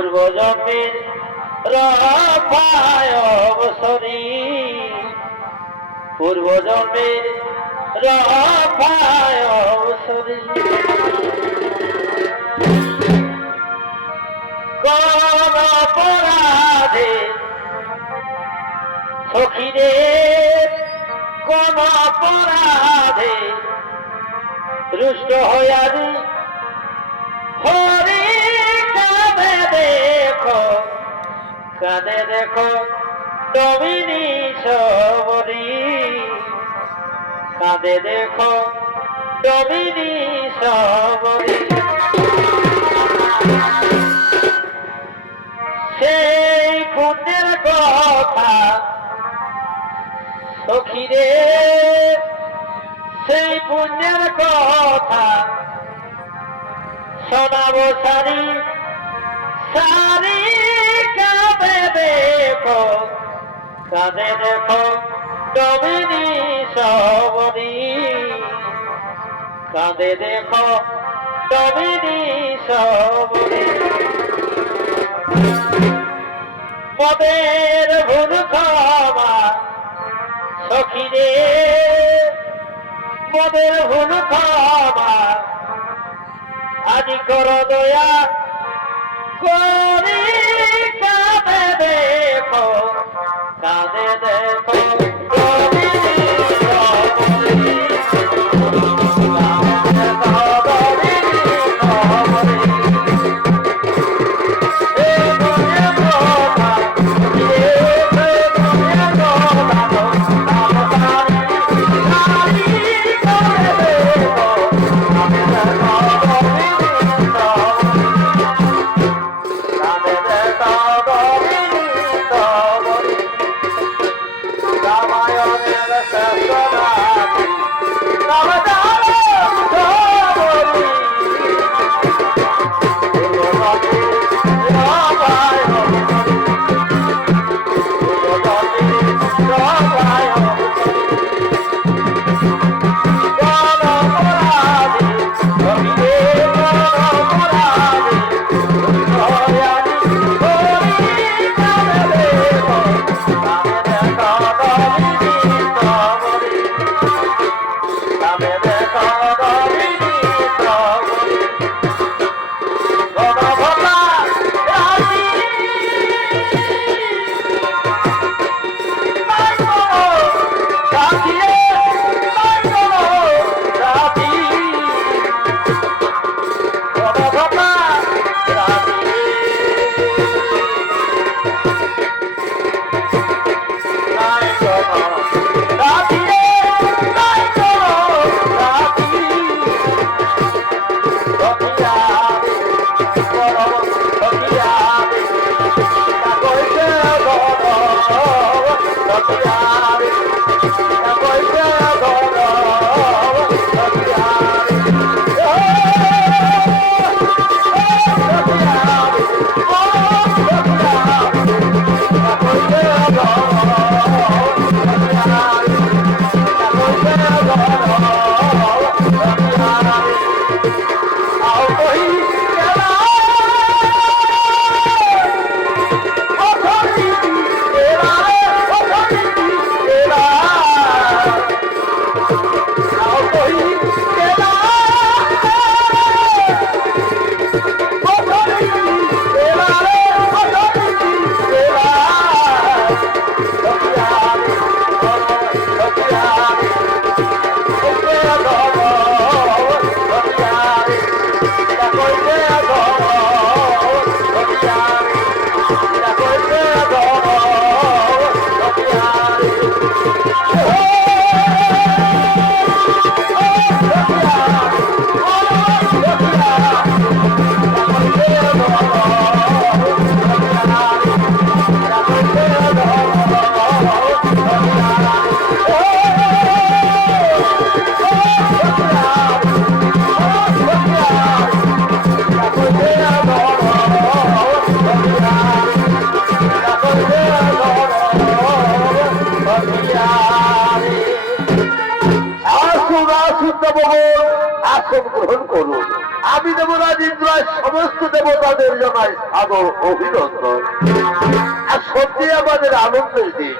পূর্বজন্মের রফায় অবসরী, পূর্বজন্মের রফায় অবসরী। কোন অপরাধে সখীরে, কোন অপরাধে রুষ্ট হইয়ারি হরি কাঁদে দেখো, কাঁদে দেখো ডমিনী সবরী, কাঁদে দেখো ডমিনী সবরী। সেই পুণ্যের কথা সখীরে, সেই পুণ্যের কথা শোনাবো সারি সারি, কাঁদে দেখো, কাঁদে দেখো ডমিনী সবরী, কাঁদে দেখো ডমিনী সবরী। মদের ভুল ক্ষমা সখীরে, মদের ভুল ক্ষমা আজি কর দয়া করি, কাঁদে দেখো, কাঁদে দেখো ডমিনী সবরী, কাঁদে দেখো ডমিনী সবরী। রাধি দেবগণ আসন গ্রহণ করুন। আমি দেবরাজ ইন্দ্রায় সমস্ত দেবতাদের জানাই সাদর অভিনন্দন। আর সত্যি আমাদের আনন্দের দিন,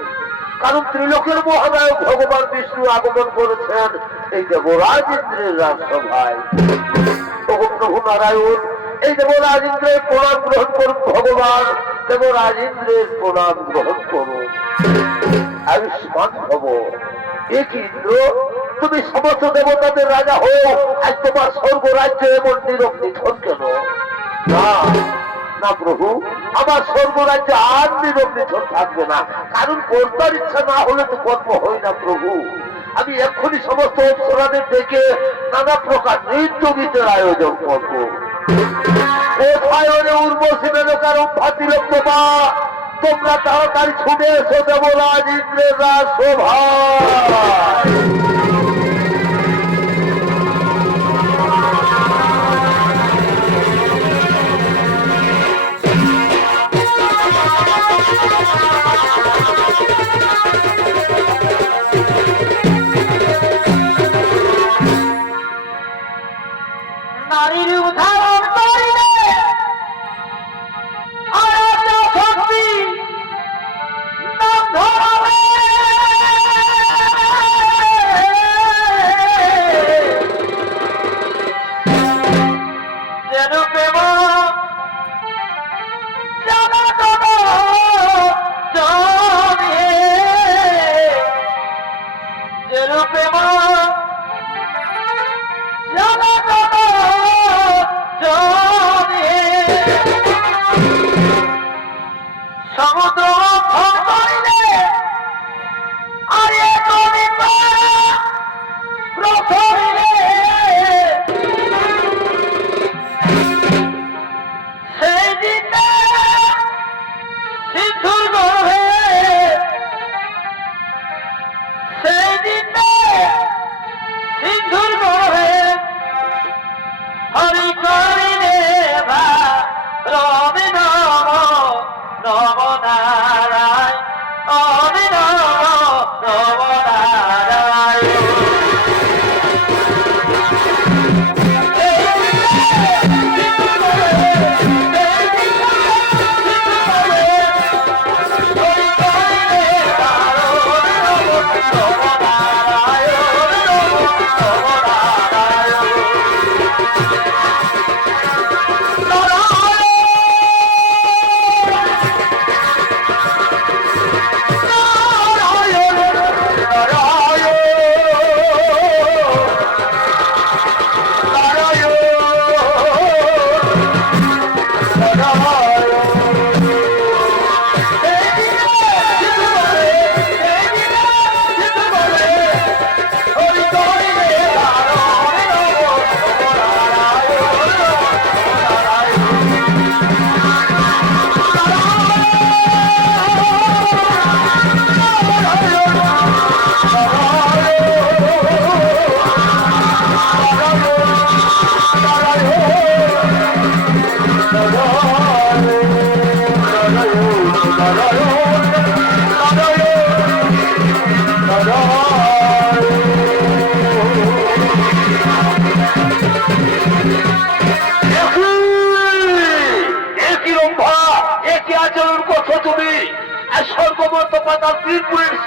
কারণ ত্রিলোকের মহানায়ক ভগবান বিষ্ণু আগমন করেছেন এই দেবরাজ ইন্দ্রের রাজসভায়। প্রভু নারায়ণ, এই দেবরাজ ইন্দ্রের প্রণাম গ্রহণ করুন। ভগবান দেবরাজ ইন্দ্রের প্রণাম গ্রহণ করুন। আয়ুষ্মান ভব। এক ইন্দ্র, তুমি সমস্ত দেবতাদের রাজা হও, আজ তোমার স্বর্গ রাজ্য এমন নীরব নিধন কেন? না না প্রভু, আমার স্বর্গ রাজ্যে আর নীরব নিধন থাকবে না, কারণ কর্তার ইচ্ছা না হলে তো কর্ম হয় না প্রভু। আমি এক্ষুনি সমস্ত অপ্সরাদের ডেকে নানা প্রকার নৃত্য গীতের আয়োজন করব। কোথায় ওরে উর্বশী মেনকার উদ্ভাতিলোক তোমা, তোমরা তাড়াতাড়ি ছুটে এসো দেবরাজ ইন্দ্রের রাজসভায়। নারীর উদাহরণ করিলে আরাধ্য শক্তি নাম ধরাবে। যেন প্রেম জগত জনে, যেন প্রেম সমুদ্র ভর করিলে আরে প্রথমিলে সেই দিনে সিন্ধুর গর্ভে, সেই দিনে সিন্ধুর গর্ভে হরি করিলে ভা রবি নম নম নারায়ণ, হরি নম নম নারায়ণ।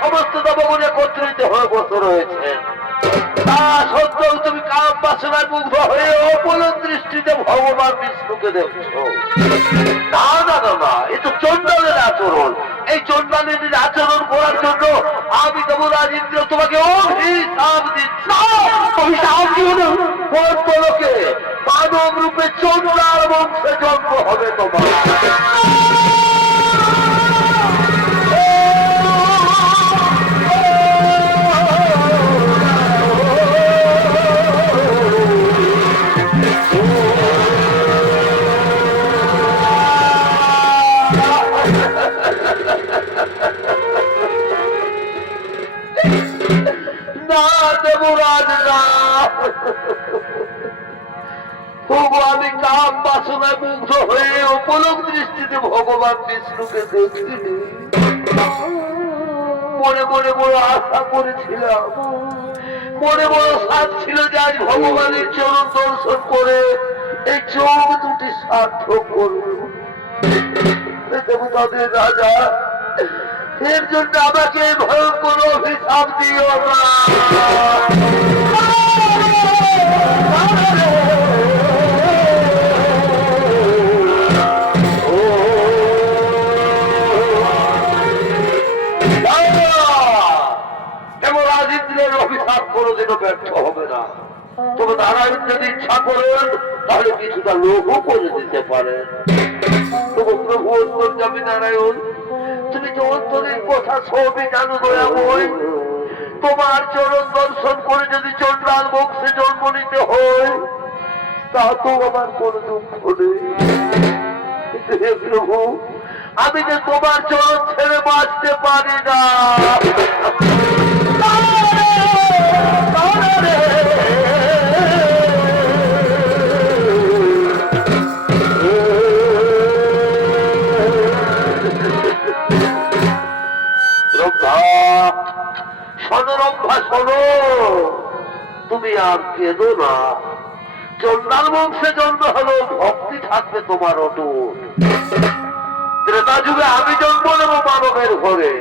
সমস্ত দেবগণ একত্রিত হয়ে বসে রয়েছেন, তা সত্ত্বেও তুমি কাম বাসনায় মুগ্ধ হয়ে অপলক দৃষ্টিতে ভগবান বিষ্ণুকে দেখছো। না না না না, এ তো চণ্ডালের আচরণ। এই চণ্ডালের আচরণ করার জন্য আমি দেবরাজ ইন্দ্র তোমাকে অভিশাপ দিচ্ছি। অভিশাপ দিও না, পরলোকে মানব রূপে চণ্ডাল বংশে জন্ম হবে তোমার। তবু আমি কাম বাসনায় মুগ্ধ হয়ে অপলক দৃষ্টিতে ভগবান বিষ্ণুকে দেখিনি। মনে মনে বড় আশা করেছিলাম মনে বড় সাধ ছিল যে আজ ভগবানের চরণ দর্শন করে এই চোখ দুটি সার্থক করব। দেবতাদের রাজা, এর জন্য আমাকে ভয়ঙ্কর অভিশাপ দিও না। অভিশাপ কোনদিনও ব্যর্থ হবে না। তবে নারায়ণ যদি ইচ্ছা করেন তাহলে কিছুটা লোকও করে দিতে পারেন। তবু প্রভু অন্তর্যামী নারায়ণ, তুমি যে অন্তরের কথা সবই জানো দয়াময়। তোমার চরণ দর্শন করে যদি চন্দ্রাল বংশে জন্ম নিতে হয় তা তো আমার কোন দুঃখ নেই। কিন্তু হে প্রভু, আমি যে তোমার চরণ ছেড়ে বাঁচতে পারি না। শোনো, তুমি আর কেঁদো না। চন্দ্রাল বংশে জন্ম হলো, ভক্তি থাকবে তোমার অটুট। ত্রেতা যুগে আমি জন্ম নেব মানবের ঘরে,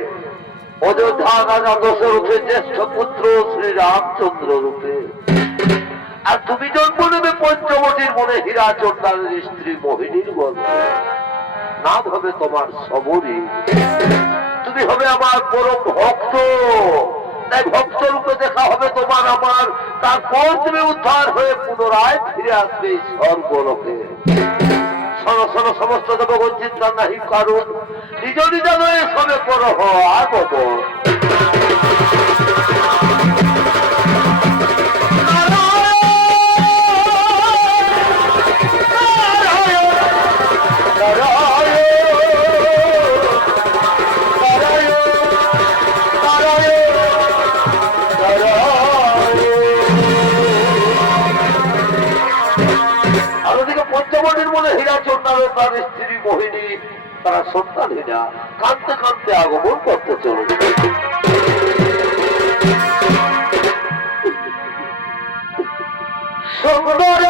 অযোধ্যা রাজা দশরথের জ্যেষ্ঠ পুত্র শ্রী রামচন্দ্র রূপে। আর তুমি জন্ম নেবে পঞ্চবটির মনে হীরা চন্দ্রালের স্ত্রী মোহিনীর গল্পে। নাম হবে তোমার সবরী। তুমি হবে আমার পরম ভক্ত, তাই ভক্ত রূপে দেখা হবে তোমার আমার। তারপর তুমি উদ্ধার হয়ে পুনরায় ফিরে আসবে স্বর্গলোকে। শোনো শোনো, সমস্ত দেবগণ চিন্তা নাহি কারণ, নিজ নিজ নয় সবে করহ আগত। পঞ্চবটির মনে হীরা চন্দ্রালের তার স্ত্রী মোহিনী, তারা সন্তানহীনা কাঁদতে কাঁদতে আগমন করতে চলেছে। সুন্দর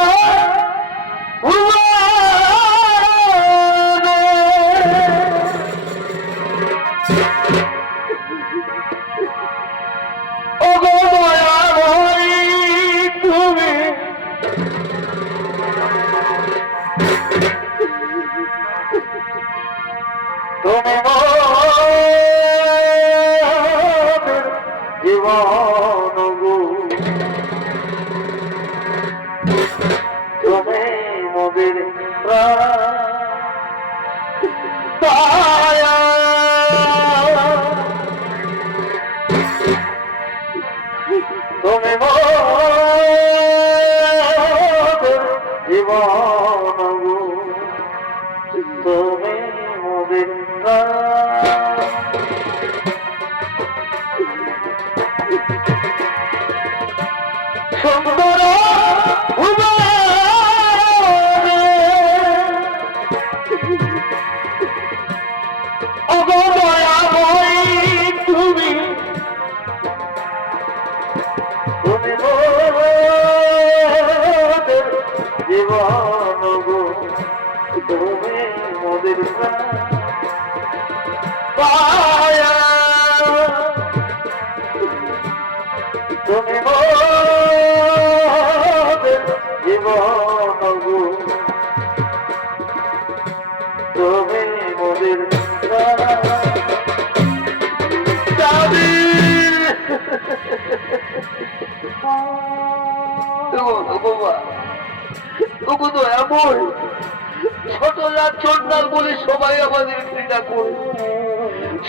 ছোট চন্দ্রাল বলে সবাই আমাদের ঘৃণা করে,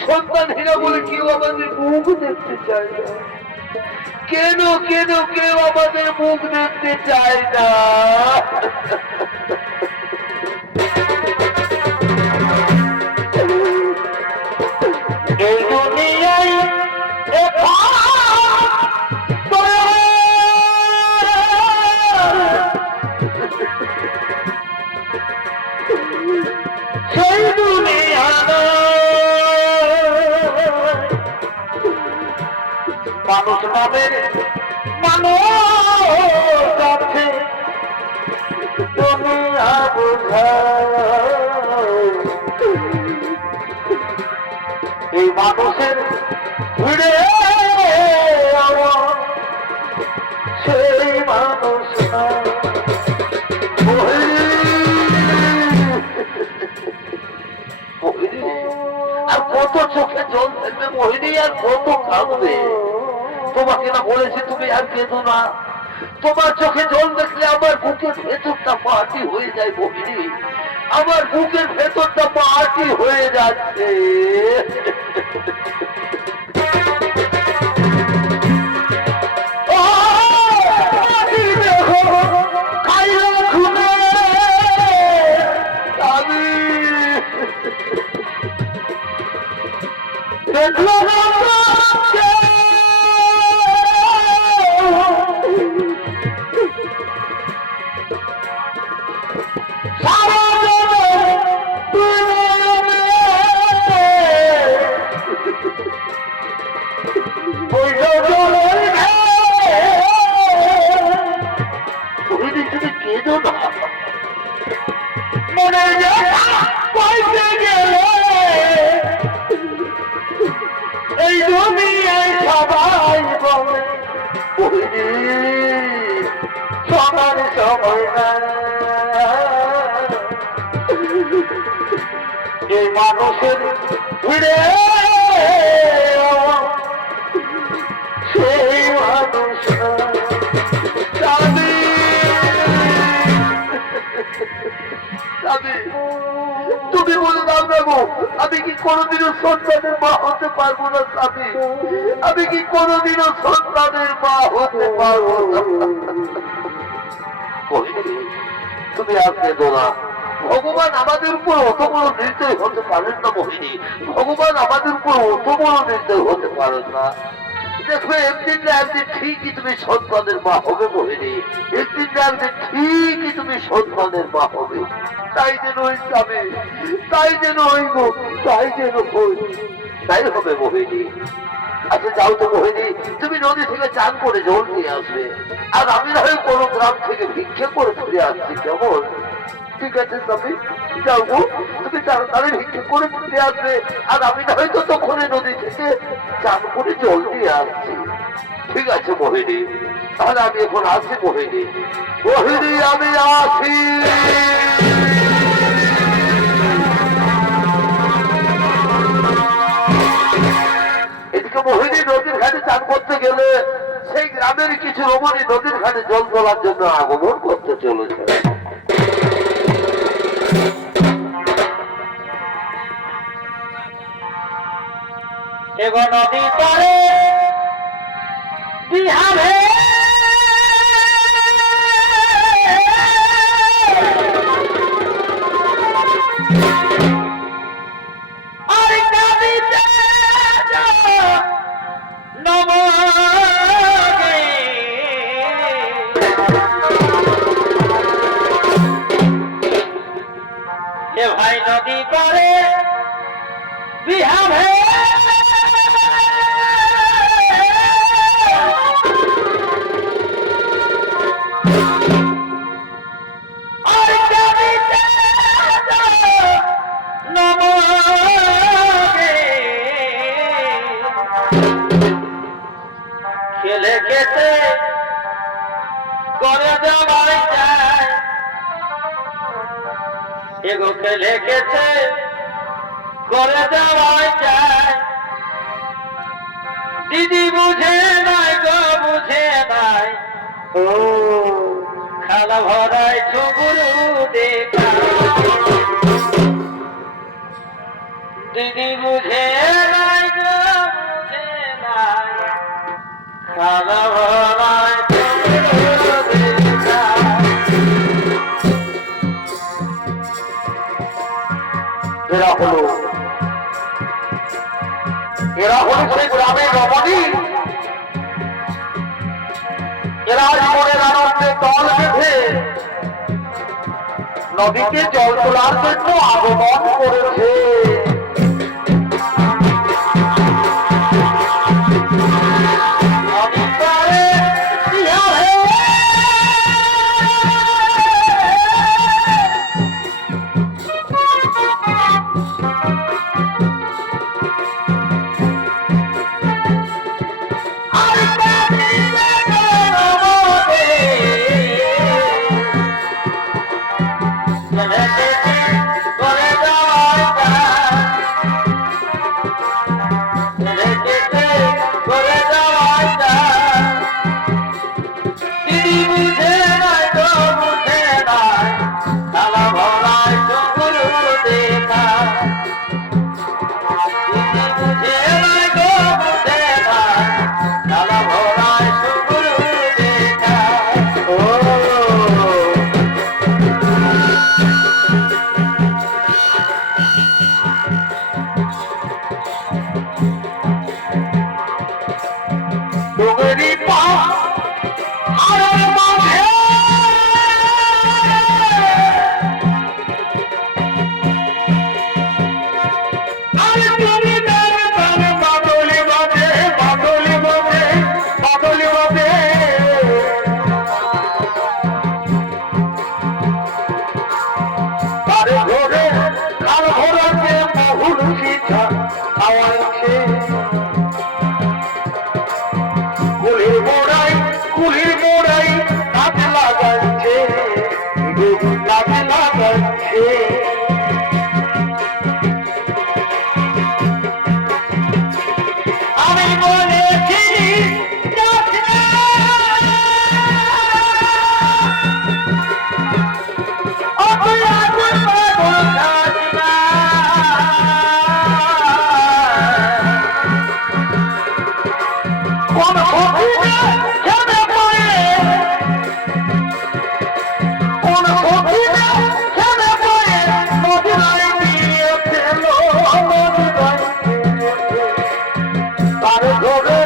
সন্তানহীনা বলে কেউ আমাদের মুখ দেখতে চায় না। কেন কেন কেউ আমাদের মুখ দেখতে চায় না? এই দুনিয়ায় সেই দুনিয়া মানুষ নামের মানুষের ভিড়ে আমার সেই মানুষ না। আর কত চোখে জল ফেলবে মোহিনী, আর কত কাঁদবে? তোমাকে না বলেছি তুমি আর কেঁদো না। তোমার চোখে জল দেখলে আমার বুকের ভেতরটা মাটি হয়ে যায় মোহিনী, আমার বুকের ভেতরটা মাটি হয়ে যাচ্ছে। এই দুনিয়ায় সবাই বলে সবার সময় না, এই মানুষের ভিড়ে সেই মানুষ তুমি বলে দাও না গো, আমি কি কোনোদিনও সন্তানের মা হতে পারবো না স্বামী? আমি কি কোনোদিনও সন্তানের মা হতে পারবো না? তুমি আর কেঁদো না। ভগবান আমাদের উপর অত বড় নির্দয় হতে পারেন না মোহিনী, ভগবান আমাদের উপর অত বড় নির্দয় হতে পারেন না। দেখো একদিন না একদিন ঠিকই তুমি সন্তানের মা হবে মোহিনী, একদিন না একদিন ঠিকই তুমি সন্তানের মা হবে। তাই যেন ওই স্বামী, তাই যেন হইব, তাই যেন হই, তাই হবে মোহিনী। আচ্ছা যাও তো মোহিনী, তুমি নদী থেকে চান করে জল নিয়ে আসবে, আর আমি না হয় কোনো গ্রাম থেকে ভিক্ষে করে ফিরে আসছি, কেমন? ঠিক আছে স্বামী, যাও গো, তুমি তাড়াতাড়ি ভিক্ষে করে ফিরে আসবে, আর আমি না হয়তো তখন নদী থেকে চান করে জল নিয়ে আসছি। ঠিক আছে মোহিনী, তাহলে আমি এখন আসি মোহিনী। মোহিনী আমি আসি। এদিকে মোহিনী নদীর ঘাটে চান করতে গেলে সেই গ্রামের কিছু রমণী নদীর ঘাটে জল তোলার জন্য আগমন করতে চলেছে। এগো নদী পারে বিহারে আর কাঁদিতে নমগে এ ভাই নদী পারে বিহারে খেলে খেতে করে দেওয়াই যায়, এগো খেলে খেতে করে দেওয়াই যায়। দিদি বুঝে নাই গো বুঝে নাই, ও খালা ভরাই ঠুকুরু দেখা। দিদি বুঝে নাই গো বুঝে নাই, খালা ভরাই ঠুকুরু দেখা। এরা হলো সেই গ্রামের রমণী, এরা জীবনের আনন্দে দল বেঁধে নদীকে জল তোলার জন্য আগমন করেছে। বুঝে নাই গো বুঝে নাই খালা ভরায় চুগুরু দেখা বুঝে নাই গো বুঝে নাই খালা ভরায় চুগুরু দেখা ও ডোগরি পা আরে মাঝে আরে তুমি মেরে প্রাণে বাদলি বাজে বাদলি বাজে বাদলি বাজে আরে ঘরে আর ঘোরাতে বহুল শিক্ষা আওয়াজে কুলির মোড়াই কাজ লাগাচ্ছে কাজ লাগাচ্ছে আমি বলেছি যাস না। ও তুই আগুন পাগল খাস না। কোন ফকিরে খেতে পড়ে কোন ফকিরে খেতে পড়ে নদীরাই দিয়ে ফেলো নদীরাই তার ঘরে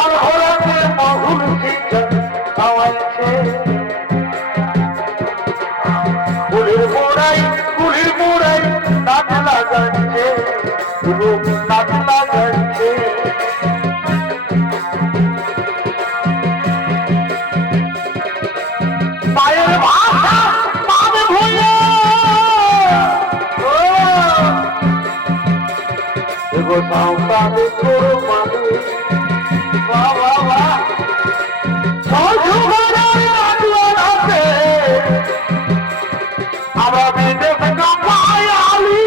আর ঘোরাতে বহুল শিক্ষা খাওয়াইছে কুলির মোড়াই নাচ লাগাচ্ছে নাচ লাগাচ্ছে পায়ের ভাষা পাবে ভুলে এগো সাঁওতালে তোর মানে বাবা সজুগরার আগুয়ারাতে আমার বিদেশ কাপায় আলি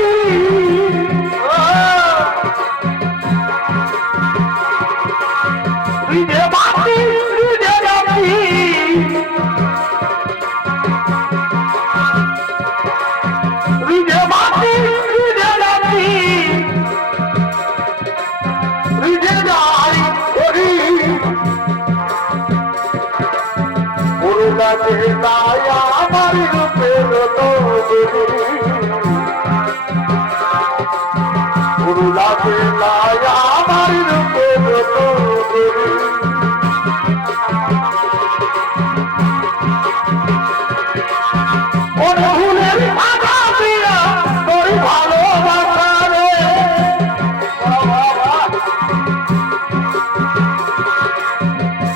রিজে বাতি রিজে রাতি রিজে বাতি রিজে রাতি রিজে যাই করি পুরুলাতে দায়া আমার রূপের তরি পুরুলাতে দায়া আমার রূপের তরি কোন ভুলের ভাগা দিয়া তোর ভালোবাসা রে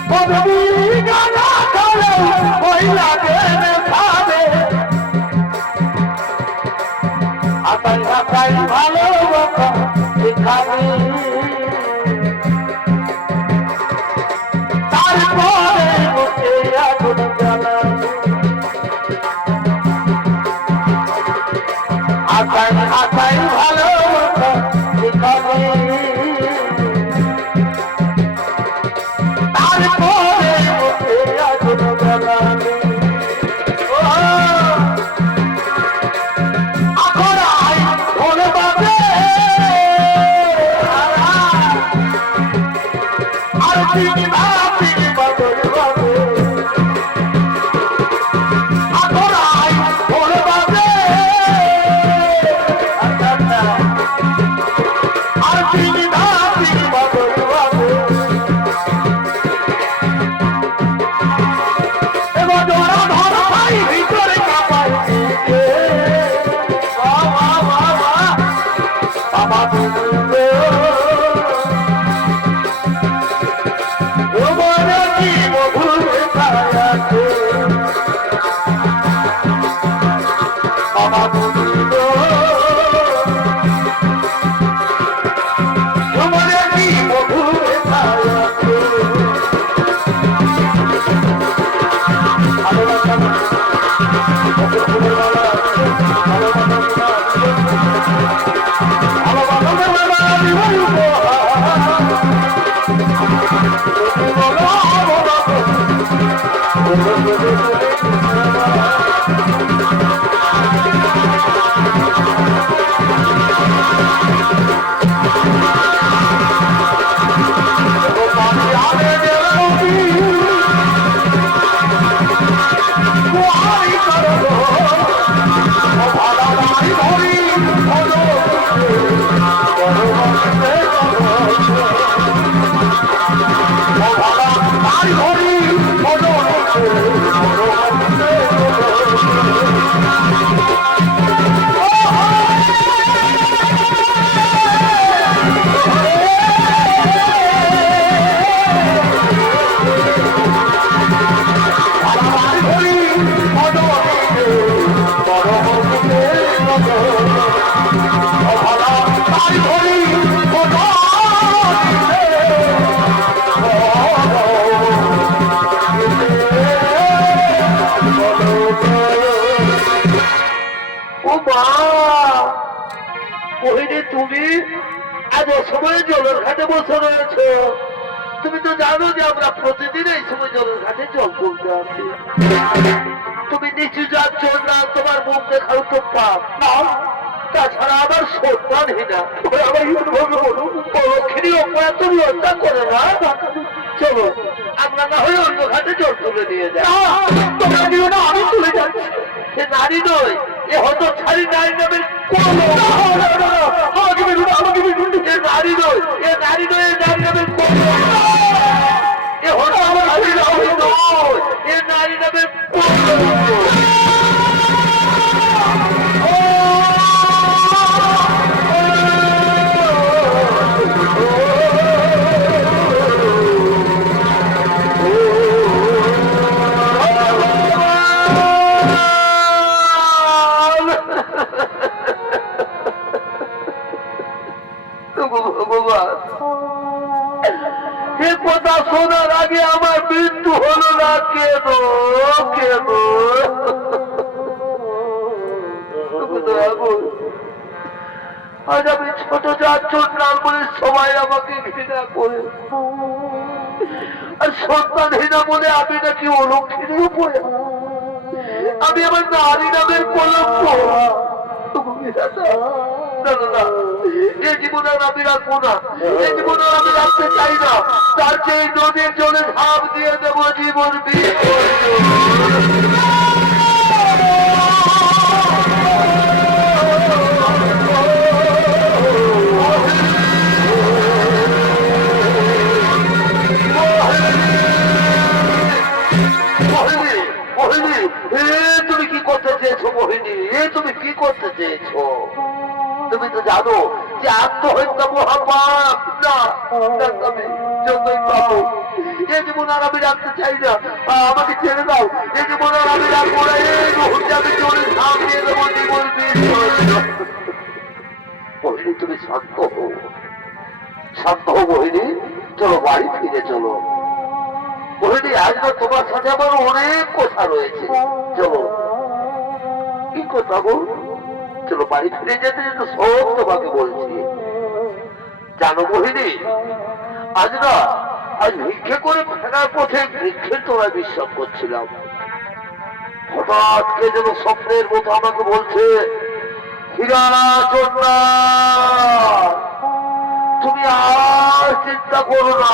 পদবী গানা চলে ওই লাগে খাবে আতাই আতাই ভালোবাসা শিখাবে তারপরে বসে আগুন জ্বালাবে আতাই আতাই ভালোবাসা শিখাবে তারপরে বসে আগুন জ্বালাবে আকরাই ভোলে বাজে আর তিনি ভাবি বদল বাজে আকরাই ভোলে বাজে আর তিনি ভাবি বদল বাজে এবার তুমি এত সময় জলের ঘাটে বসে রয়েছ। তুমি তো জানো যে আমরা প্রতিদিন এই সময় জলের ঘাটে জল তুলতে আসি। তুমি নিচু যাচ্ছ না, তোমার মুখ দেখাও তো পাপ না, তাছাড়া আবার সন্তানহীনা। পরক্ষিণী অপরাধ তুমি লজ্জা করে না। চলো আমরা না হয়ে অন্য ঘাটে জল তুলে নিয়ে যাই। তোমরা দিও না, আমি তুলে যাচ্ছি। সে নারী নয়, এ হয়তো ছাড়ি নারী নামের নারী নয়, এ নারী নয়, এ নারী নামের এ হয়তো আমার এ নারী নামের কথা শোনার আগে আমার মৃত্যু হলো না কেন? কেন আজ আমি ছোট যাচ্ছর নাম বলে সবাই আমাকে ঘৃণা করে, আর সন্তানহীনা বলে আমি নাকি অলক্ষিণীও পড়ে, আমি আমার নারী নামের কলঙ্ক। এই জীবনে আমি রাখবো না, এই জীবনে আমি রাখতে চাই না। তার চেয়ে নদীর জলে ঝাঁপ দিয়ে দেবো জীবন তুমি কি করতে চেয়েছো মোহিনী? তুমি কি করতে চেয়েছো? তুমি তো জানো যে আত্মহত্যা মহাপাপ না। আমি যতই পাবো এই জীবন আর আমি রাখতে চাই না। আমাকে ছেড়ে দাও, এই জীবন আর আমি রাখবো না। এই মুহূর্তে আমি চলে সামনে দেবো জীবন। মোহিনী তুমি শান্ত হো, শান্ত হো মোহিনী। চলো বাড়ি ফিরে চলো মোহিনী। আজ না তোমার সাথে আমার অনেক কথা রয়েছে। চলো। কি কথা বল? চলো বাড়ি ফিরে যেতে যেতে সব তোমাকে বলছি। জানো মোহিনী, আজ না আজ ভিক্ষে করে ফেরার পথে বৃক্ষের তোরা বিশ্রাম করছিলাম। হঠাৎ কে যেন স্বপ্নের মতো আমাকে বলছে, হিরানা চন্দ্রা, তুমি আর চিন্তা করো না,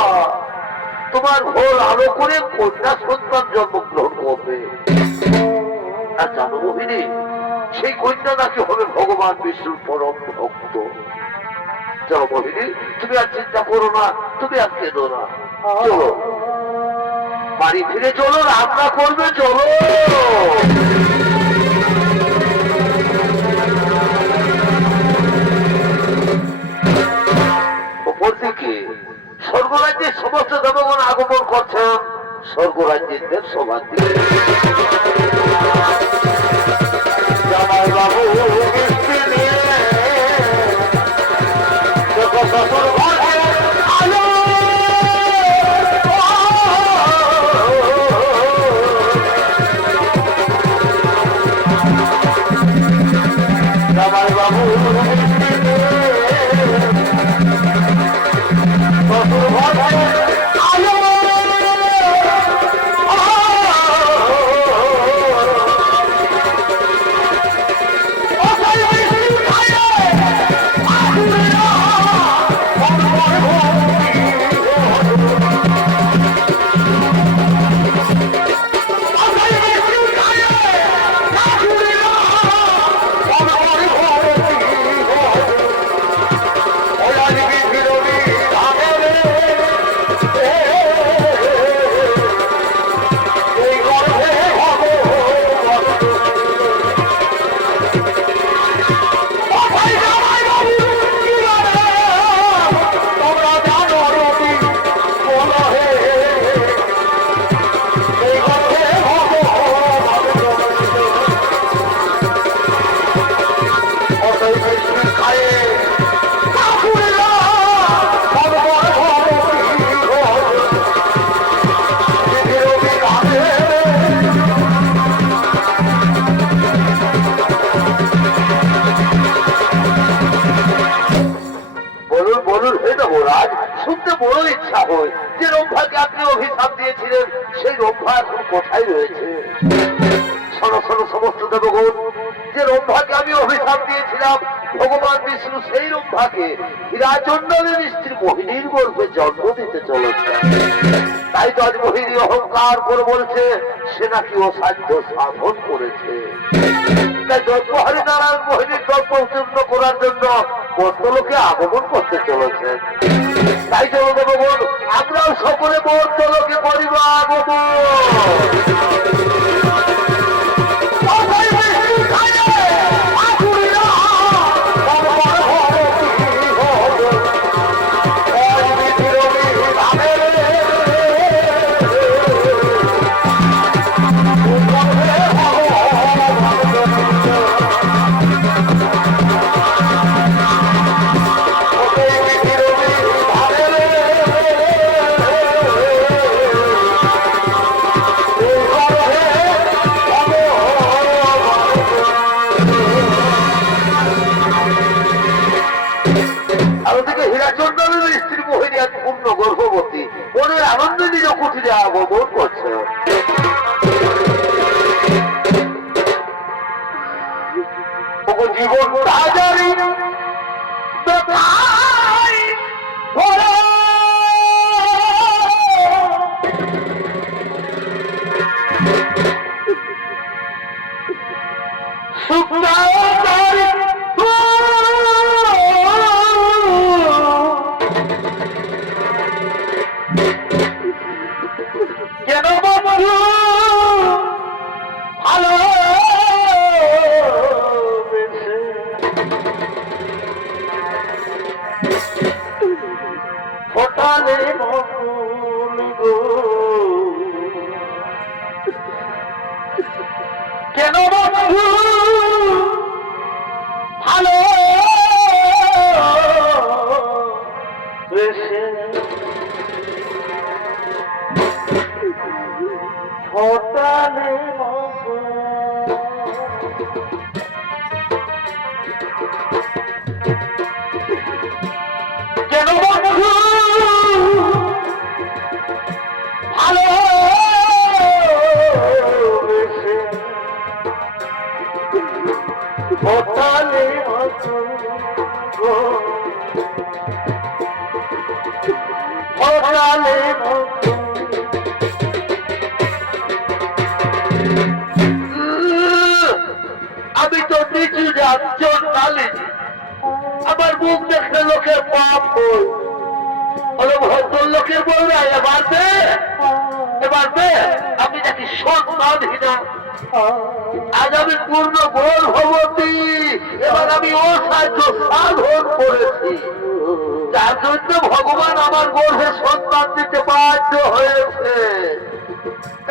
তোমার ঘোর আলো করে কন্যা সন্তান জন্মগ্রহণ করবে। আর জানো মোহিনী, সেই কন্যা নাকি হবে ভগবান বিষ্ণুর পরম ভক্ত। চলো মোহিনী, তুমি আর চিন্তা করো না, তুমি আর কেঁদো না। চলো বাড়ি ফিরে চলো, রান্না করবে। চলো। ওপর দিকে স্বর্গরাজ্যের সমস্ত দেবগণ আগমন করছেন স্বর্গরাজ্যের দেব সভার দিকে। জামাই বাবু মিষ্টি নিয়ে শ্বশুর ঘরে আলো। জামাই বাবু মিষ্টি নিয়ে শ্বশুর ঘরে আলো। রম্ভা এখন কোথায় রয়েছে? শোনো শোনো সমস্ত দেবগণ, যে রম্ভাকে আমি অভিশাপ দিয়েছিলাম, ভগবান বিষ্ণু সেই রম্ভাকে হীরাচন্দ্রের স্ত্রী মোহিনীর গর্ভে জন্ম দিতে চলেছে। তাই তো আজ মোহিনী অহংকার করে বলছে সে নাকি অসাধ্য সাধন করেছে। তাই দৈত্যহরি নারায়ণ মোহিনীর গল্প উত্তীর্ণ করার জন্য মর্তলোকে আগমন করতে চলেছে। তাই চলো দেবগণ, আমরাও সকলে মর্তলোকে করিব আগমন। গর্ভবতী মনের আনন্দে নিজ কুঠিরে আগমন করছে। জীবন রাজারি কেন বন্ধু ভালো ফোটালে মকুল গো, কেন বন্ধু ভালো ফোটালে কেন বন্ধু ভালো ফোটালে ফোটালে আমি তো নিচু যাচ্ছেন নালি, আমার মুখ দেখলে লোকের পাপ হলো ভদ্রলোকের বলবে এবার আমি নাকি সন্তানহীনা। আজ আমি পূর্ণ গর্ভবতী, এবার আমি অসাধ্য সাধন করেছি, যার জন্য ভগবান আমার গর্ভে সন্তান দিতে বাধ্য হয়েছে।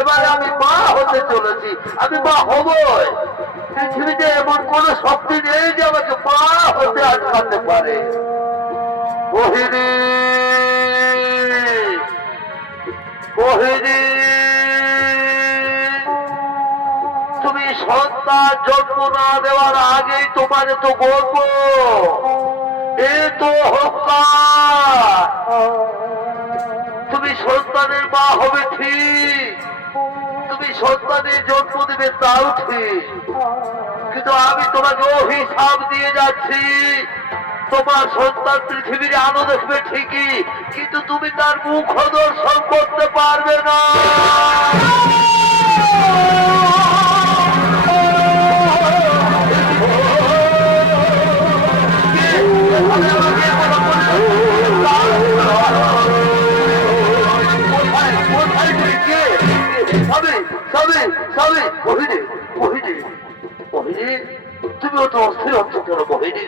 এবার আমি মা হতে চলেছি, আমি মা হবই। পৃথিবীতে এমন কোন শক্তি নেই যে আমাকে মা হতে আটকাতে পারে। মোহিনী মোহিনী, তুমি সন্তান জন্ম না দেওয়ার আগেই তোমার তো গর্ব, এ তো অহংকার। তুমি সন্তানের মা হবে ঠিক, তুমি সন্তানের জন্ম দেবে তাও ঠিক, কিন্তু আমি তোমাকে অভিশাপ দিয়ে যাচ্ছি। তোমার সন্তান পৃথিবীর আলো দেখবে ঠিকই, কিন্তু তুমি তার মুখ দর্শন করতে পারবে না। তুমিও তো অস্থির হচ্ছ কেন মোহিনী?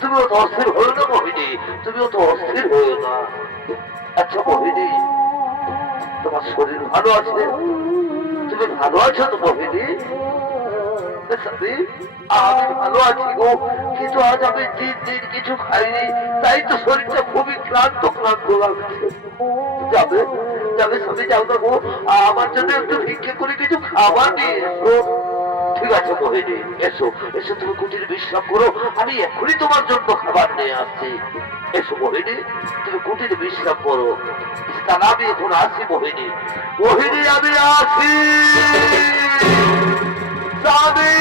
তুমিও তো অস্থির হয়ে না মোহিনী, তুমিও তো অস্থির হয়ে না। আচ্ছা মোহিনী, তোমার শরীর ভালো আছে? তুমি ভালো আছো তো মোহিনী? আমি ভালো আছি গো, কিন্তু আজ আমি 3 দিন কিছু খাইনি, তাই তো শরীরটা খুবই ক্লান্ত ক্লান্ত লাগছে। যাবে যাবে স্বামী, যাও না গো, আমার জন্য একটু ভিক্ষে করে কিছু খাবার নিয়ে এসো। ঠিক আছে মোহিনী, এসো এসো, তুমি কুটির বিশ্রাম করো, আমি এখনই তোমার জন্য খাবার নিয়ে আসছি। এসো মোহিনী, তুমি কুটির বিশ্রাম করো। তাহলে আমি এখন আসি মোহিনী। মোহিনী আমি আসি। স্বামী,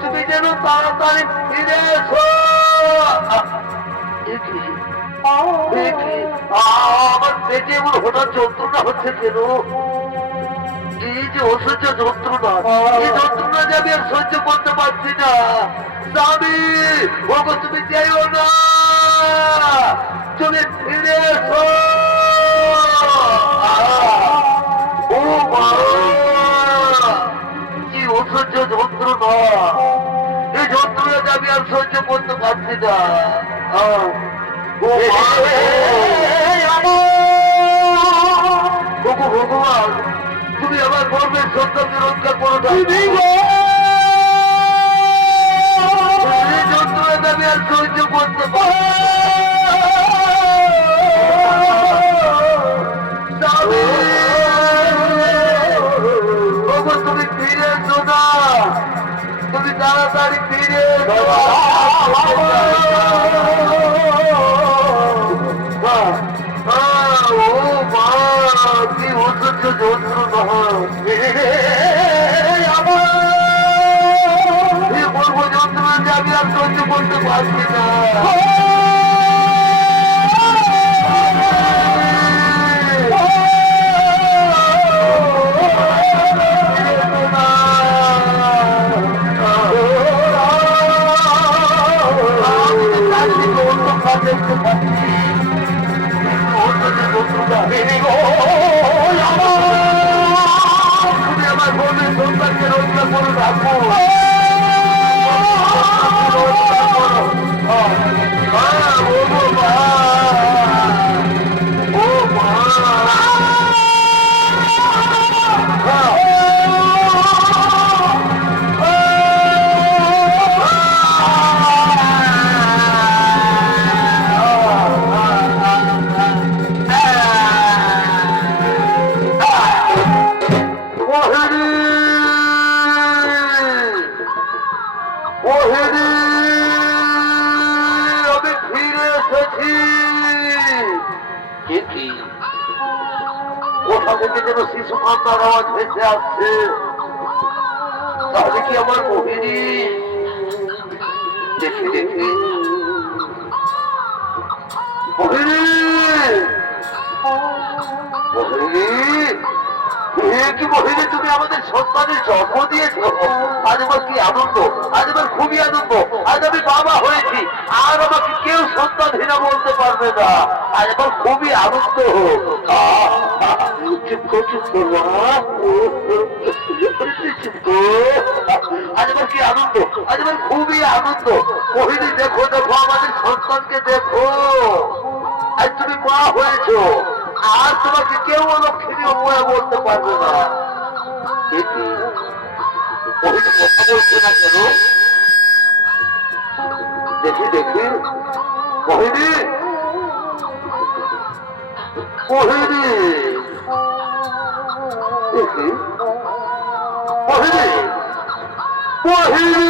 তুমি যেন তাড়াতাড়ি ফিরে এসো। দেখি দেখি আমার পেটে এমন হঠাৎ যন্ত্রণা হচ্ছে কেন? এই যে অসহ্য যন্ত্রণা, এই যন্ত্রণা যে আমি আর সহ্য করতে পারছি না। স্বামী, ওগো তুমি যেও না, তুমি ফিরে এসো। ও মা, কি অসহ্য যন্ত্রণা! এই যন্ত্রণা যে আমি আর সহ্য করতে পারছি না। ও মা, ওগো ভগবান, তুমি আমার গর্বের সন্তানকে রক্ষা করো না। এই যন্ত্রণাকে আমি আর সহ্য করতে পারি না। ওগো তুমি ফিরে এসো না, তুমি তাড়াতাড়ি ফিরে এসো। ও মা, কি অসহ্য যন্ত্রণা! এই বলব যন্ত্রণা যে আমি আর সহ্য করতে পারছি না। তুমি আমার বোনের সন্তানকে রক্ষা করে রাখো। আমি ফিরে এসেছি। কি কোথা থেকে যেন শিশু কান্নার আওয়াজ ভেসে আসছে। তাহলে কি আমার মোহিনী? দেখি দেখি, মোহিনী, মোহিনী, কি মোহিনী, তুমি আমাদের সন্তানের জন্ম দিয়েছ। আজ আমার কি আনন্দ, আজ আমার খুবই আনন্দ। আজ আমি বাবা হয়েছি, আর আমাকে কেউ সন্তানহীনা বলতে পারবে না। আজ আমার খুবই আনন্দ। চুপ কর, চুপ কর মা, চুপ কর। আজ আমার কি আনন্দ, আজ আমার খুবই আনন্দ। মোহিনী দেখো, দেখো আমাদের সন্তানকে দেখো। আজ তুমি মা হয়েছো, আর তোমাকে কেউ অলক্ষণী উপায় বলতে পারবে না। মোহিনী কথা বলছে না কেন? দেখি দেখি, মোহিনী, মোহিনী, দেখি, মোহিনী, মোহিনী।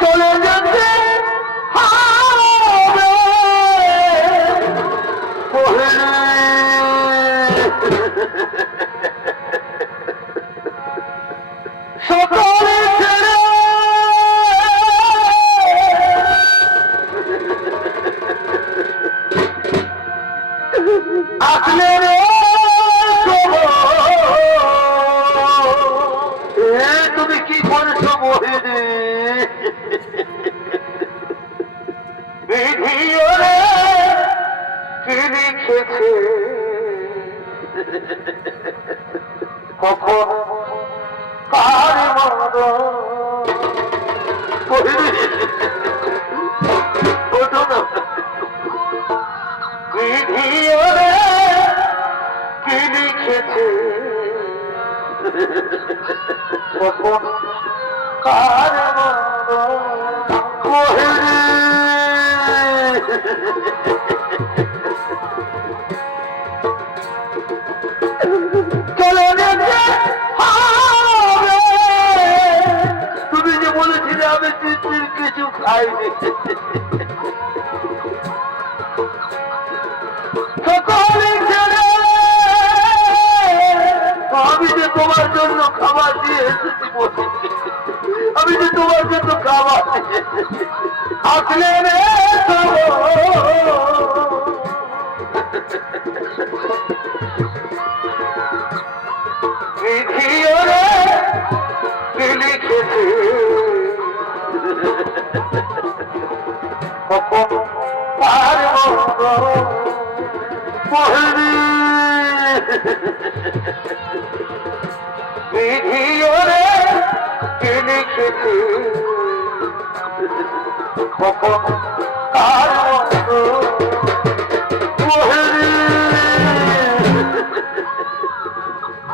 চলে যেতে হবে সকলে ছেড়ে আসলে রে তুমি কি করেছো মোহিনী? বিধিওরে কি লিখেছে কখন কার মন? মোহিনী, কখন কার তুমি যে বলেছিলে আমি চিঠির কিছু খাইনি, আমি যে তোমার জন্য খাবার দিয়ে এসেছি, আমি যে তোমার জন্য খাবার দিয়ে এসেছি, আসলে রে লিখেছে কখন আর বিধিওরে কে লিখেছে কখন আর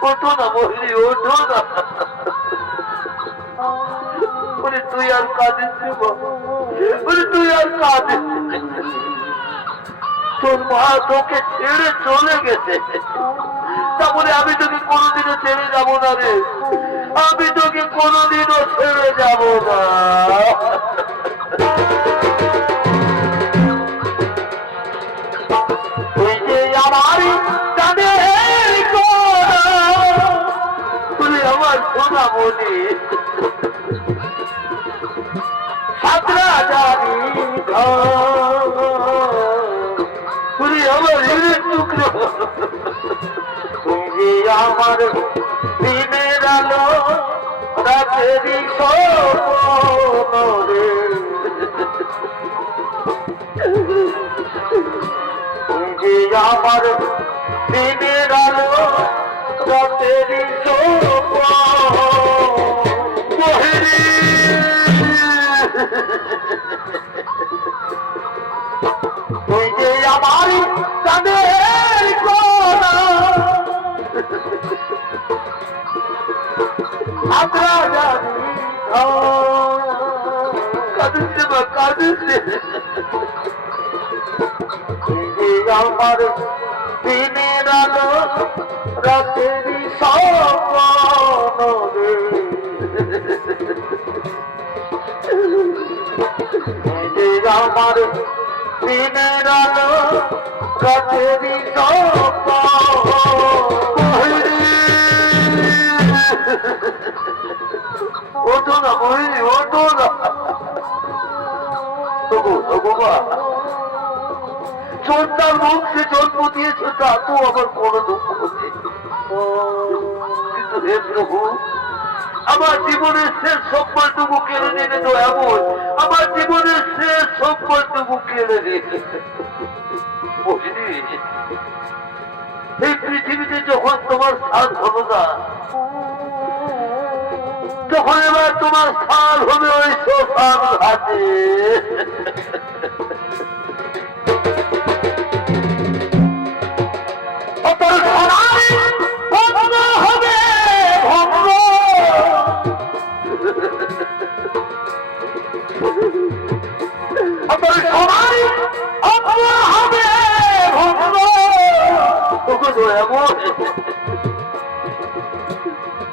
ওঠো না মহিলি, ওঠো না। বলে তুই আর কাঁদিস, বলে তুই আর কাঁদিস, তোর মা তোকে ছেড়ে চলে গেছে, তারপরে আমি তোকে কোনোদিনও ছেড়ে যাবো না রে, আমি তোকে কোনোদিনও ছেড়ে যাবো না। তুই যে আমারই কাঁধের গোড়া, তুই আমার সোনা মনি, সাতরা জানি তুই আমার হৃদয় টুকরো, তুই যে আমার দিনের আলো রাতেরই স্বপ্ন রে, তুই যে আমার দিনের আলো রাতেরই স্বপ্ন। তুই যে আমার চাঁদের কোনা, আমরা জানি কাঁদছে বা কাঁদছে, তুই যে আমার দিনের আলো রাতেরই স্বপ্ন রে, তুই যে আমার দিনের আলো রাতেরই স্বপ্ন। ওঠো না মহিনী, ওঠো না। সন্তান মুখে জন্ম দিয়েছে, তা তো আমার কোনো দুঃখ নেই, কিন্তু হে প্রভু আমার জীবনের শেষ সম্পর্কটুকু কেড়ে নিলে তো এমন, আমার জীবনের শেষ সম্পর্কটুকু কেড়ে নিলে। এই পৃথিবীতে যখন তোমার স্থান হলো না, তখন এবার তোমার স্থান হবে ওই শ্মশান ঘাটে। হবে ভঙ্গ, হবে ভঙ্গ,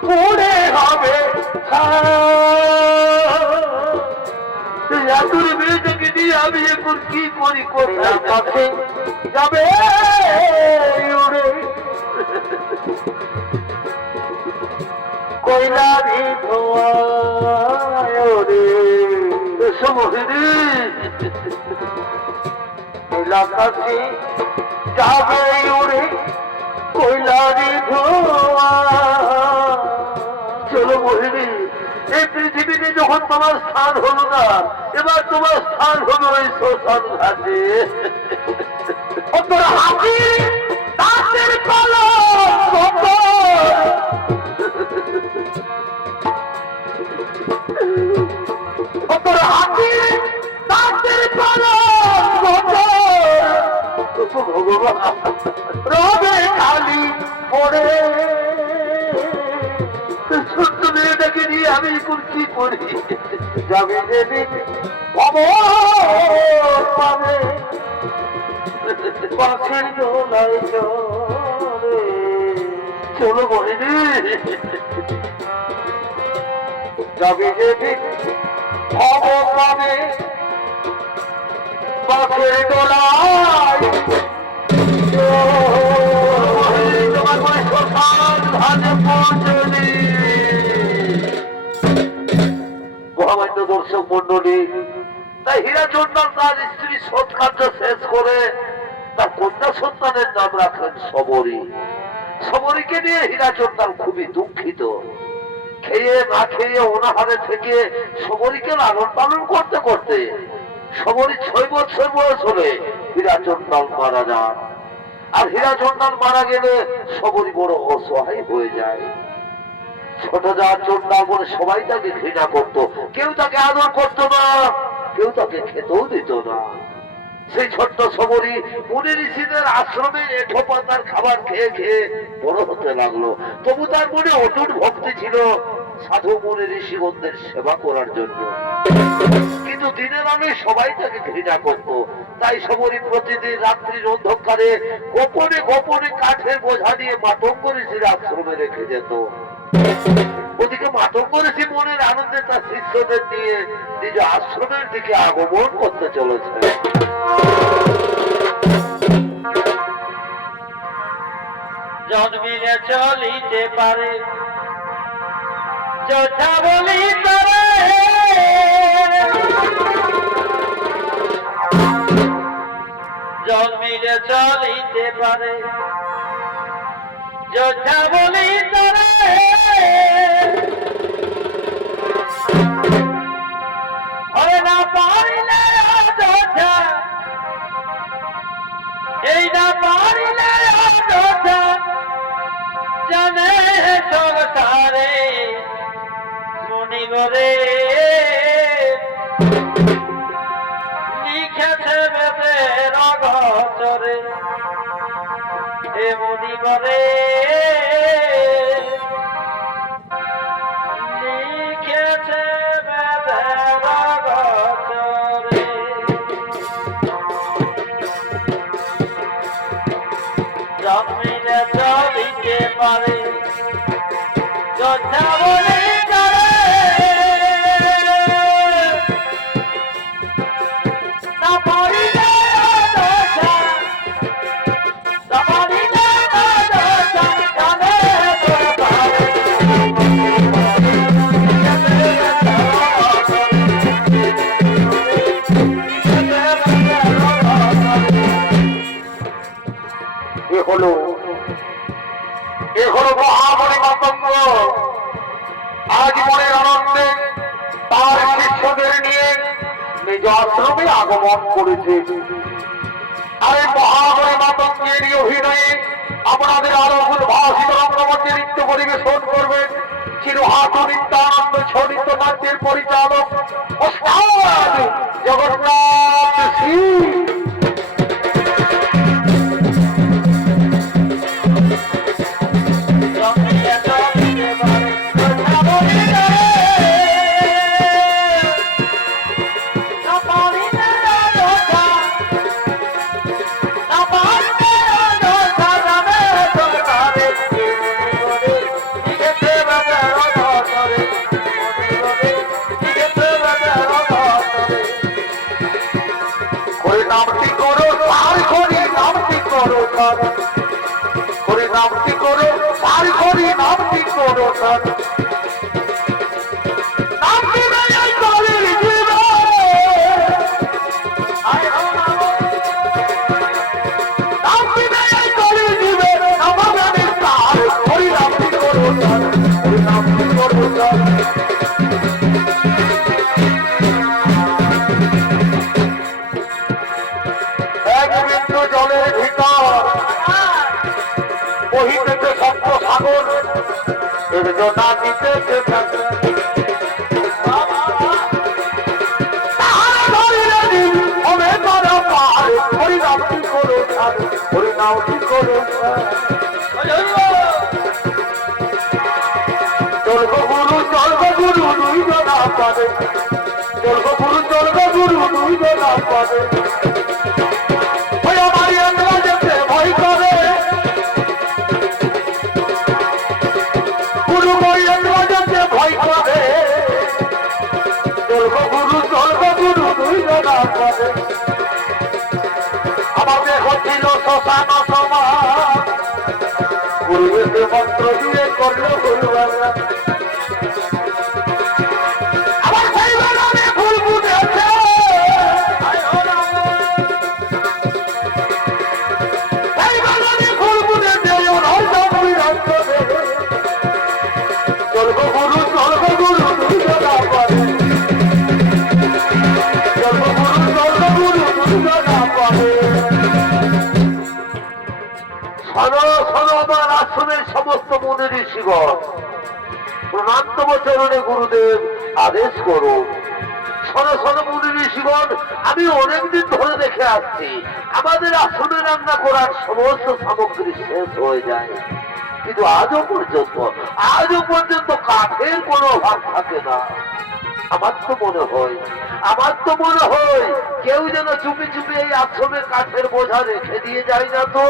পুড়ে হবে এতরে মেয়েটাকে নিয়ে আমি এখন কি করি, কোথায় কাছে যাবে উড়ে কয়লারি ধোঁয়ায় রে সমুদ্রে এলাকাছে যাবে উড়ে কয়লারি ধোঁয়া। চলো মোহিনী, এই পৃথিবীতে যখন তোমার স্থান হলো না, এবার তোমার স্থান হলো ওই শ্মশান ঘাটে। তোর হাতি তাদের পালন তোর হাতি তাদের পালন ভগবান রবে খালি পড়ে ছোট্ট মেয়েটাকে নিয়ে এখন কি করি? যাবে যেদিন পাবে বাসের দোলায় চলে। চলো বলিনি যাবে যেদিন পাবে বাসের দোলায় তোমার মনে শ্মশান ধানে পৌঁছলি। মহামান্য দর্শক মন্ডলী, তাই হীরাচন্দ্র তার স্ত্রী সৎকার্য শেষ করে তার কন্যা সন্তানের নাম রাখলেন শবরী। শবরীকে নিয়ে হীরাচন্দ্র খুবই দুঃখিত। খেয়ে না খেয়ে অনাহারে থেকে শবরীকে লালন পালন করতে করতে শবরী 6 বছর বয়স হলে হীরাচন্দ্র মারা যান। আর হীরাচন্দ্র মারা গেলে শবরী বড় অসহায় হয়ে যায়। ছোট যার চন্দ্রা বলে সবাই তাকে ঘৃণা করত, কেউ তাকে আদর করতো না, কেউ তাকে খেতেও দিত না। সেই ছোট্ট শবরী মুনি ঋষিদের আশ্রমে এঁঠো পাতার খাবার খেয়ে খেয়ে বড় হতে লাগলো। তবু তার মনে অটুট ভক্তি ছিল সাধু মুনি ঋষিগণদের সেবা করার জন্য। কিন্তু দিনের আলোয় সবাই তাকে ঘৃণা করত। তাই শবরী প্রতিদিন রাত্রির অন্ধকারে গোপনে গোপনে কাঠের বোঝা নিয়ে মাতঙ্গ ঋষির আশ্রমে রেখে যেত। ওদিকে মাতঙ্গ ঋষি মনের আনন্দে তার শিষ্যদের নিয়ে নিজ আশ্রমের দিকে আগমন করতে চলেছে। জন্মিলে চলিতে পারে যথা বলি করে, জন্মিলে চলিতে পারে যথা বলি করে, ওরে না পারিলে অযথা, এই না পারিলে অযথা জানে সংসারে মুনিবরে লিখেছে বেদের অগোচরে, হে মুনিবরে লিখেছে বেদের অগোচরে। জন্মিলে চলিতে পারে যথা বলি করে, না পারিলে অযথা, না পারিলে অযথা জানে সংসারে এ হলো মহামণি মাতঙ্গ। আজ মনের আনন্দে তার শিষ্যদের নিয়ে নিজ আশ্রমে আগমন করেছে। আর এই মহামণি মাতঙ্গের অভিনয়ে আপনাদের আরো উদ্ভাসিত রঙ্গমঞ্চে নৃত্য পরিবেশন করবেন চিরহাত নিত্যানন্দ ছড়িত নাট্যের পরিচালক ওস্তাদ জগন্নাথ সিং। নামটি করো পার করি নামটি করো নামটি নেই কলির জীবন নামটি নেই কলির জীবন আমাদের তার করি নামটি করো নামটি করো এক বিন্দু জলের ভিতর বহিতেছে সপ্ত সাগর এর জন্য দিতেছে হরিনামটি করো হরিনামটি করো চলব গুরু দুই পাবে, চলবো গুরু দুইজন নাম পাবে। ওই আমার একলা যেতে ভয় করে, গুরু ওই একলা যেতে ভয় করে, চলবো গুরু দুইজন নাম পাবে। আমার দেহ ছিল শ্মশান সমান, গুরুকে মন্ত্র দিয়ে করলো গুরুবালা। আমার সেই বাগানে ফুল ফুটেছে, সেই বাগানে ফুল ফুটেছে, চলবো গুরু দুইজন নাম পাবে, চলবো গুরু দুইজন নাম পাবে। শোনো শোনো আমার আশ্রমের সমস্ত মুনি ঋষিগণ, প্রণান্তম চরণে গুরুদেব আদেশ করুন। শোনো শোনো মুনি ঋষিগণ, আমি অনেকদিন ধরে দেখে আসছি আমাদের আশ্রমে রান্না করার সমস্ত সামগ্রী শেষ হয়ে যায়, কিন্তু আজও পর্যন্ত কাঠের কোনো অভাব থাকে না। আমার তো মনে হয় কেউ যেন চুপি চুপি এই আশ্রমের কাঠের বোঝা রেখে দিয়ে যায় না তো।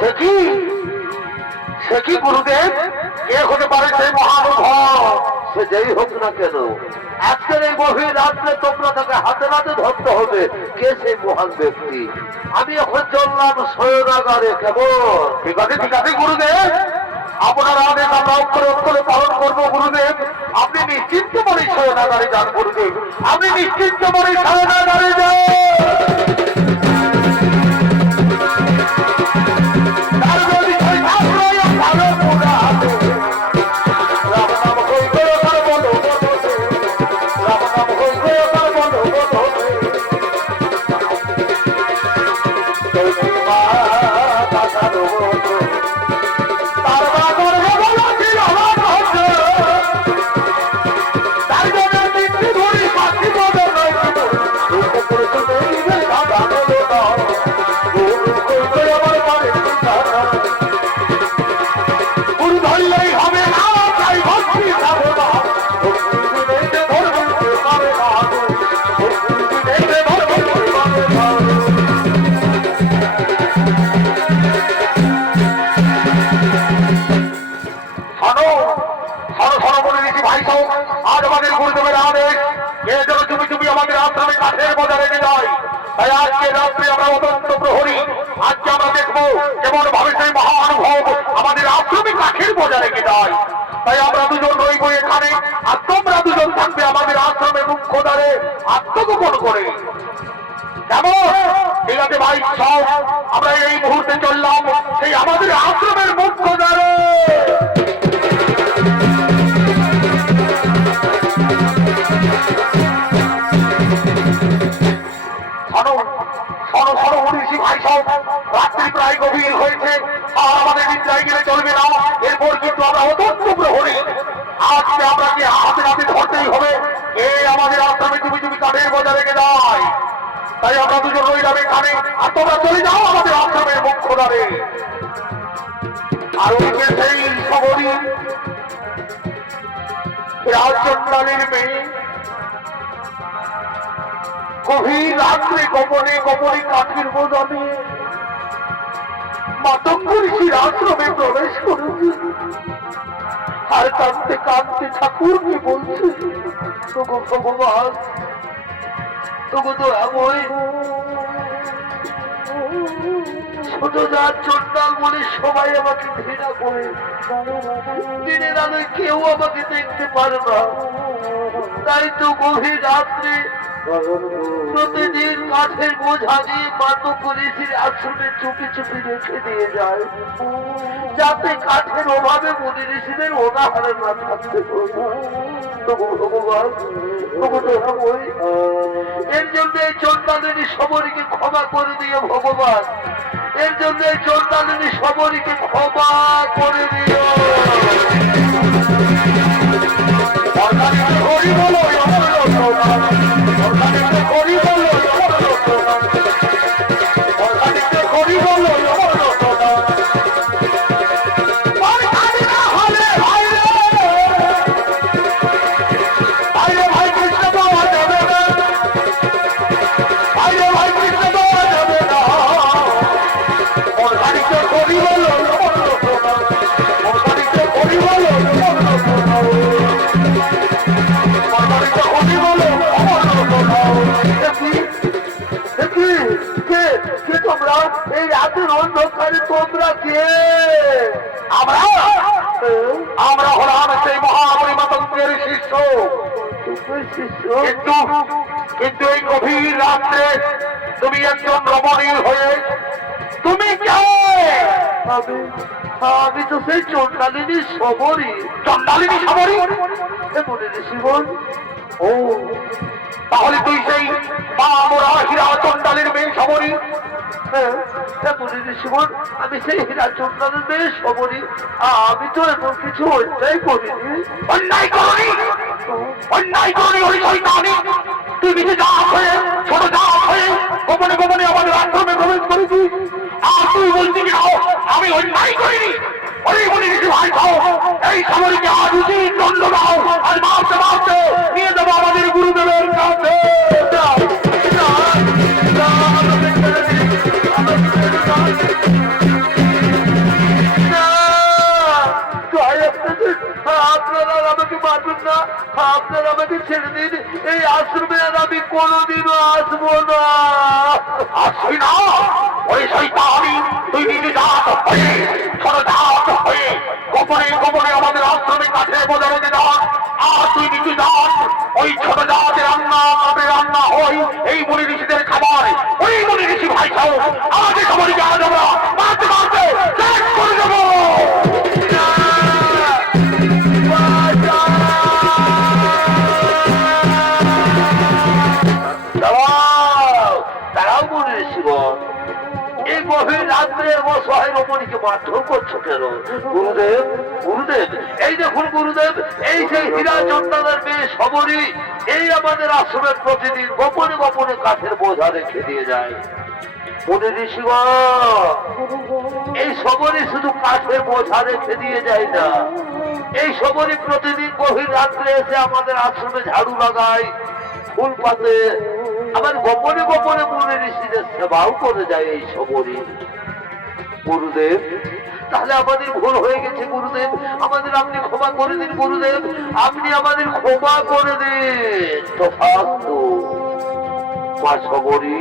সে কি গুরুদেব, কে হতে পারে সেই মহানুভব? সে যেই হোক না কেন, আজকের এই গভীর রাত্রে তোমরা তাকে হাতে হাতে ধরতে হবে কে সেই মহান ব্যক্তি। আমি এখন চললাম শয়নাগারে। কেমন? ঠিক আছে গুরুদেব, আপনার আদেশ আমরা অক্ষরে পালন করবো গুরুদেব। আপনি নিশ্চিন্ত মনে শয়নাগারে যান গুরুদেব, আপনি নিশ্চিন্ত মনে শয়নাগারে যান। আজ আমাদের গুরুদেবের আদেশ, কে যেন চুপি চুপি আমাদের আশ্রমে কাঠের বোঝা রেখে যায়। তাই আজকে রাত্রে আমরা অত্যন্ত প্রহরী, আজকে আমরা দেখবো কেমন ভাবে সেই মহানুভব আমাদের আশ্রমে কাঠের বোঝা রেখে যায়। তাই আমরা দুজন রইব এখানে, আর তোমরা দুজন থাকবে আমাদের আশ্রমে মুখ্য দ্বারে আত্মগোপন করে। কেমন? ঠিক আছে ভাই, সব আমরা এই মুহূর্তে চললাম সেই আমাদের আশ্রমের মুখ্য দ্বারে। রাত্রি প্রায় গভীর হয়েছে, আর আমাদের নিদ্রায় গেলে চলবে না। এরপর কিন্তু আমরা অত্যন্ত প্রহরী, আজকে আমরা কি হাতে হাতে ধরতেই হবে এই আমাদের আশ্রমে চুপি চুপি কাঠের বোঝা রেখে যায়। তাই আমরা দুজন রইলাম এখানে, আর তোমরা চলে যাও আমাদের আশ্রমের মুখ্য দ্বারে। আর ওদিকে সেই শহরী রাজচন্দ্রানীর মেয়ে গভীর রাত্রে গোপনে গোপনে কাঠের বোঝা নিয়ে মাতঙ্গ ঋষির আশ্রমে প্রবেশ করেছে, আর কাঁদতে কাঁদতে ঠাকুরকে বলছে, তোগো ভগবান, তোগো তো এমন ছোট জাত চন্ডাল বলে সবাই আমাকে ঘৃণা করে, দিনের আলোয় কেউ আমাকে দেখতে পারে না। তাই তো গভীর রাত্রে প্রতিদিন কাঠের বোঝা দিয়ে মাতঙ্গ ঋষির আশ্রমে চুপি চুপি রেখে দিয়ে যায়, যাতে কাঠের অভাবে মুনি ঋষিদের অনাহারে না থাকতে ভগবান। এর জন্য এই চন্ডালিনী সবরীকে ক্ষমা করে দিও ভগবান, এর জন্য এই চন্ডালিনী সবরীকে ক্ষমা করে দিও। হরি বলো, হরি বলো, হরি বলো। ভাই রাতের অন্ধকারে তোমরা কে? আমরা আমরা হলাম সেই মহামণি মাতঙ্গের শিষ্য। তোমার শিষ্য? কিন্তু কিন্তু এই গভীর রাত্রে তুমি একজন রমণীর হয়ে তুমি কে? আমি আমি তো সেই চন্ডালিনী সবরই। চন্ডালিনী সামরি? এমন ঋষিগণ। ও তাহলে তুই সেই মা মোরা হীরা চন্ডালের মেয়ে সামরি? হ্যাঁ, এমন ঋষিগণ, আমি সেই হীরা চন্ডালের মেয়ে সবরই। আমি তো এমন কিছু অন্যায় করিনি। অন্যায় করনি? অন্যায় করনি ওই শয়তানি? তুই নিজে জাত হয়ে ছোট জাত হয়ে গোপনে গোপনে আমাদের আশ্রমে প্রবেশ করেছিস, আর তুই বলছিস না আমি অন্যায় করিনি? ওই বলি ঋষি ভাই খাও, এই সামরিকে আজ উচিত দণ্ড দাও, আর মারতে মারতে নিয়ে যাবো আমাদের গুরুদেবের কাছে। আপনারা আমাকে মারবেন না, আপনারা আমাকে ছেড়ে দিন। এই আশ্রমে আর আমি কোনোদিনও আসবো না। আসবি না? ওই শয়তানি তুই নিজে জাত হয়ে ছোট জাত হয়ে গোপনে গোপনে আমাদের আশ্রমে কাছে বোঝানোতে যাস, আর তুই নিজে জাত ওই ছোট জাতের রান্না তবে রান্না হই এই মুনি ঋষিদের খাবার। ওই মুনি ঋষি ভাই খাও, আমাকে সবাইকে আজ আমরা মারতে মারতে শেষ করে দেবো। তারাও মনে ঋষিগণ, এই গভীর রাত্রে অসহায় রমণীকে মারধর করছো কেন? গুরুদেব, গুরুদেব, এই দেখুন গুরুদেব, এই সেই হীরা চন্ডালের মেয়ে সবরী এই আমাদের আশ্রমের প্রতিদিন গোপনে গোপনে কাঠের বোঝা রেখে দিয়ে যায়। মনে ঋষিগণ, এই সবরী শুধু কাঠের বোঝা রেখে দিয়ে যায় না, এই সবরী প্রতিদিন গভীর রাত্রে এসে আমাদের আশ্রমে ঝাড়ু লাগায়, ফুল পাতে, আবার গোপনে গোপনে মনে ঋষিদের সেবাও করে যায় এই সবরী। গুরুদেব, তাহলে আমাদের ভুল হয়ে গেছে গুরুদেব, আমাদের আপনি ক্ষমা করে দিন গুরুদেব, আপনি আমাদের ক্ষমা করে দিন। তথাস্তু। মা সবরী,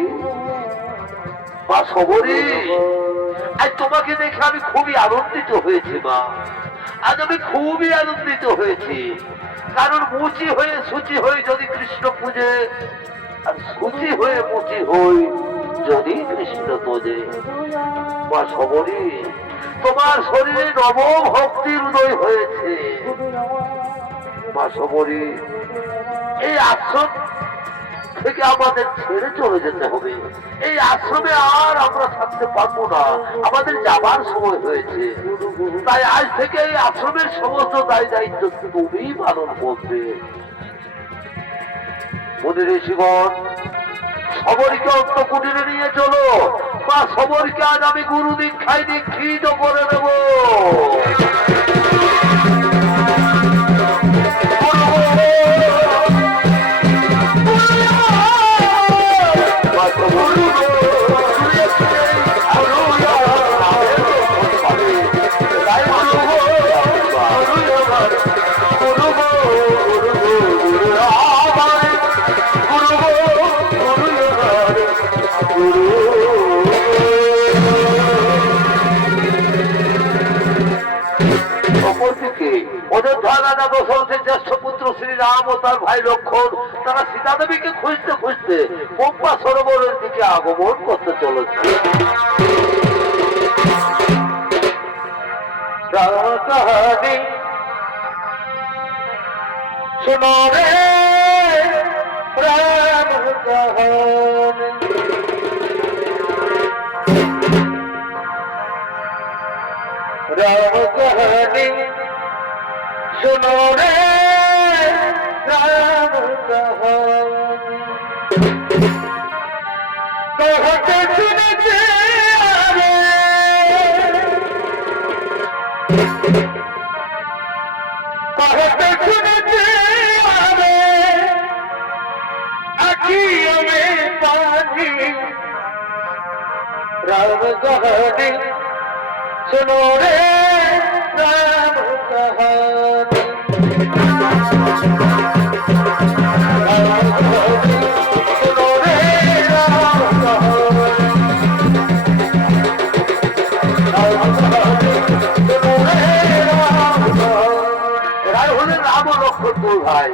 মা সবরী, আজ তোমাকে দেখে আমি খুবই আনন্দিত হয়েছি মা, আজ আমি খুবই আনন্দিত হয়েছি। কারণ মুচি হয়ে সুচি হয়ে যদি কৃষ্ণ পূজে, আর সুচি হয়ে মুচি হই যদি কৃষ্ণ তোজে। মা সবরী, তোমার শরীরে নব ভক্তির উদয় হয়েছে। মা সবরী, এই আশ্রম থেকে আমাদের ছেড়ে চলে যেতে হবে। এই আশ্রমে আর আমরা থাকতে পারবো না, আমাদের যাবার সময় হয়েছে। তাই আজ থেকে এই আশ্রমের সমস্ত দায় দায়িত্ব তুমি পালন করবে। মনে ঋষিগণ, সবরীকে অন্ত কুটিরে নিয়ে চলো, বা সবরীকে আজ আমি গুরু দীক্ষায় দীক্ষিত করে দেব। অযোধ্যা রাজা দশরথের জ্যেষ্ঠ পুত্র শ্রীরাম ও তার ভাই লক্ষ্মণ তারা সীতা দেবীকে খুঁজতে খুঁজতে পম্পা সরোবরের দিকে আগমন করতে চলেছে। শোনো রে প্রেম কাহানি, রাম কাহানি, শোনো রে রাম কাহানি। कहते सुनते आवे, कहते सुनते आवे, अखियों में पानी, राम कहानी, सुनो रे राम कहानी। सुनो रे राम कहानी। ভাই